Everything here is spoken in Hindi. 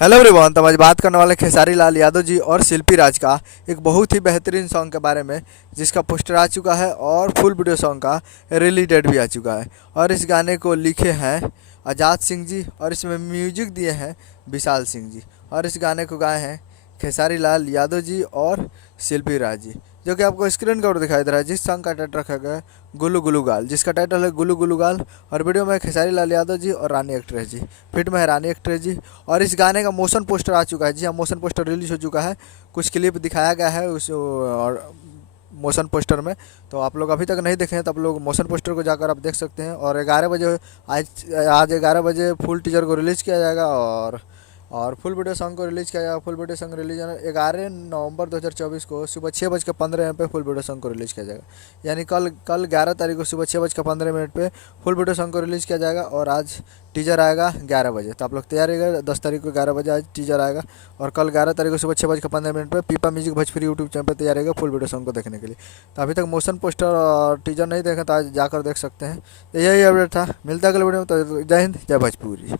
Hello everyone. तो आज बात करने वाले खेसारी लाल यादव जी और शिल्पी राज का एक बहुत ही बेहतरीन सॉन्ग के बारे में, जिसका पोस्टर आ चुका है और फुल वीडियो सॉन्ग का रिलीज डेट भी आ चुका है। और इस गाने को लिखे हैं आज़ाद सिंह जी और इसमें म्यूजिक दिए हैं विशाल सिंह जी। और इस गाने को गाए हैं खेसारी लाल यादव जी और शिल्पी राज जी, जो कि आपको स्क्रीन का ऊपर दिखाई दे रहा है। जिस सॉन्ग का टाइटल रखा गया है गुल्लू गुल्लू गाल, जिसका टाइटल है गुल्लू गुल्लू गाल। और वीडियो में खेसारी लाल यादव जी और रानी एक्ट्रेस जी, फिट में है रानी एक्ट्रेस जी। और इस गाने का मोशन पोस्टर आ चुका है। जी हाँ, मोशन पोस्टर रिलीज हो चुका है। कुछ क्लिप दिखाया गया है उस और मोशन पोस्टर में। तो आप लोग अभी तक नहीं देखे हैं तो आप लोग मोशन पोस्टर को जाकर आप देख सकते हैं। और 11 बजे आज 11 बजे फुल टीजर को रिलीज़ किया जाएगा और फुल वीडियो सॉन्ग को रिलीज़ किया जाएगा। फुल वीडियो सॉन्ग रिलीज 11 नवंबर 2024 को सुबह 6:15 पे फुल वीडियो सॉन्ग को रिलीज़ किया जाएगा। यानी कल 11 तारीख को सुबह 6:15 पे फुल वीडियो सॉन्ग को रिलीज़ किया जाएगा। और आज टीजर आएगा 11 बजे। तो आप लोग तैयार रहिएगा। 10 तारीख को 11 बजे आज टीजर आएगा। और कल 11 तारीख को सुबह 6:15 पे पीपा म्यूजिक भोजपुरी यूट्यूब चैनल पर तैयार रहेगा फुल वीडियो सॉन्ग को देखने के लिए। तो अभी तक मोशन पोस्टर और टीजर नहीं देखें तो आज जाकर देख सकते हैं। तो यही अपडेट था। मिलता है अगले वीडियो में। तो जय हिंद, जय भोजपुरी।